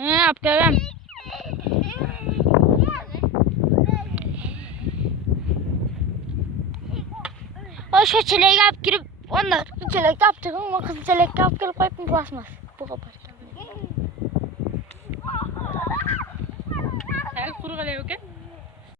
Olib kelgan. O'sha chelakga olib kirib, onlar chelakni olib chiqib, qiz chelakka olib kelib qo'yib basmas. Bu qopar.